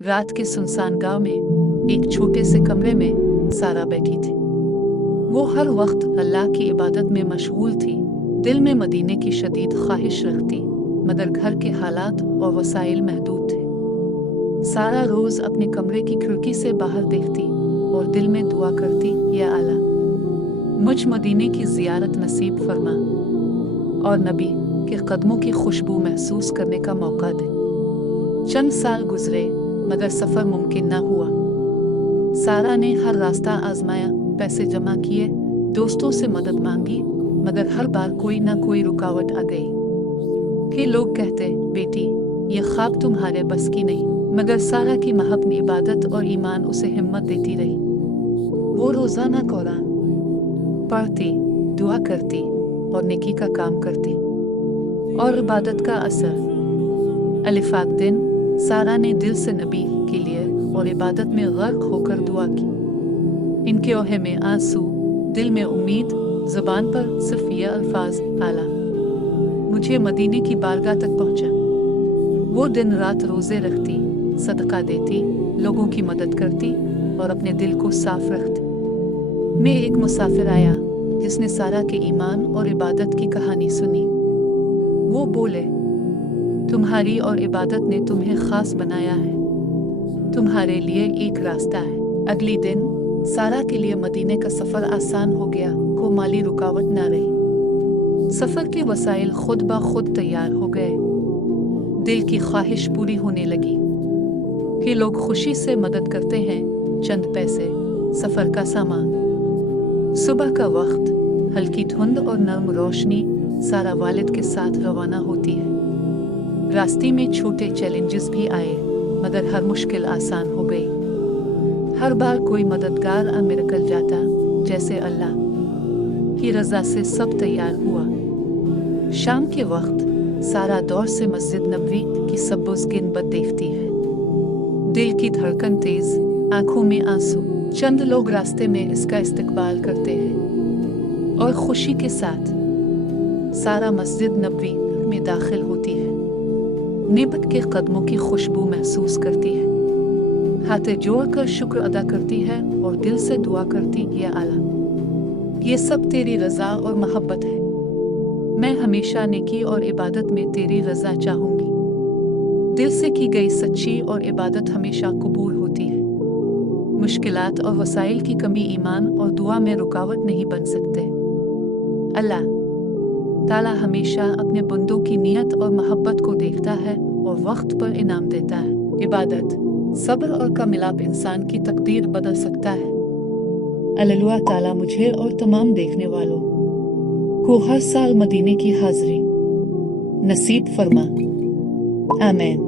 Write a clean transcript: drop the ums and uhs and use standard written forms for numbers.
रात के सुनसान गांव में एक छोटे से कमरे में सारा बैठी थी। वो हर वक्त अल्लाह की इबादत में मशगूल थी। दिल में मदीने की शदीद ख्वाहिश रखती, मगर घर के हालात और वसाइल महदूद थे। सारा रोज़ अपने कमरे की खिड़की से बाहर देखती और दिल में दुआ करती, या अल्लाह मुझ मदीने की ज़ियारत नसीब फरमा और नबी के कदमों की खुशबू महसूस करने का मौका दे। चंद साल गुजरे मगर सफ़र मुमकिन न हुआ। सारा ने हर रास्ता आजमाया, पैसे जमा किए, दोस्तों से मदद मांगी, मगर हर बार कोई ना कोई रुकावट आ गई। कि लोग कहते, बेटी ये ख्वाब तुम्हारे बस की नहीं, मगर सारा की महब इबादत और ईमान उसे हिम्मत देती रही। वो रोज़ाना कुरान पढ़ती, दुआ करती और नेकी का काम करती, और इबादत का असर। अलिफाक दिन सारा ने दिल से नबी के लिए और इबादत में गर्क होकर दुआ की। इनके ओहे में आंसू, दिल में उम्मीद, ज़ुबान पर सिर्फ ये अल्फाज, आला मुझे मदीने की बारगाह तक पहुंचा। वो दिन रात रोज़े रखती, सदका देती, लोगों की मदद करती और अपने दिल को साफ रखती। में एक मुसाफिर आया जिसने सारा के ईमान और इबादत की कहानी सुनी। वो बोले, तुम्हारी और इबादत ने तुम्हें खास बनाया है, तुम्हारे लिए एक रास्ता है। अगली दिन सारा के लिए मदीने का सफ़र आसान हो गया, को माली रुकावट न रही। सफ़र के वसाइल खुद ब खुद तैयार हो गए। दिल की ख्वाहिश पूरी होने लगी कि लोग खुशी से मदद करते हैं। चंद पैसे, सफ़र का सामान। सुबह का वक्त, हल्की धुंध और नरम रोशनी, सारा वालिद के साथ रवाना होती है। रास्ते में छोटे चैलेंजेस भी आए, मगर हर मुश्किल आसान हो गई। हर बार कोई मददगार मिरेकल जाता, जैसे अल्लाह की रज़ा से सब तैयार हुआ। शाम के वक्त सारा दौर से मस्जिद नबवी की सब्ज़ गिनबद देखती है। दिल की धड़कन तेज, आंखों में आंसू। चंद लोग रास्ते में इसका इस्तकबाल करते हैं और खुशी के साथ सारा मस्जिद नबवी में दाखिल होती है। नबी के कदमों की खुशबू महसूस करती है, हाथ जोड़कर शुक्र अदा करती है और दिल से दुआ करती, या अल्लाह ये सब तेरी रज़ा और मोहब्बत है। मैं हमेशा नेकी और इबादत में तेरी रज़ा चाहूँगी। दिल से की गई सच्ची और इबादत हमेशा कबूल होती है। मुश्किलात और वसाइल की कमी ईमान और दुआ में रुकावट नहीं बन सकते। अल्लाह ताला हमेशा अपने बंदों की नियत और मोहब्बत को देखता है और वक्त पर इनाम देता है। इबादत, सब्र और का मिलाप इंसान की तकदीर बदल सकता है। अल्लाह ताला मुझे और तमाम देखने वालों को हर साल मदीने की हाज़री नसीब फरमा। आमीन।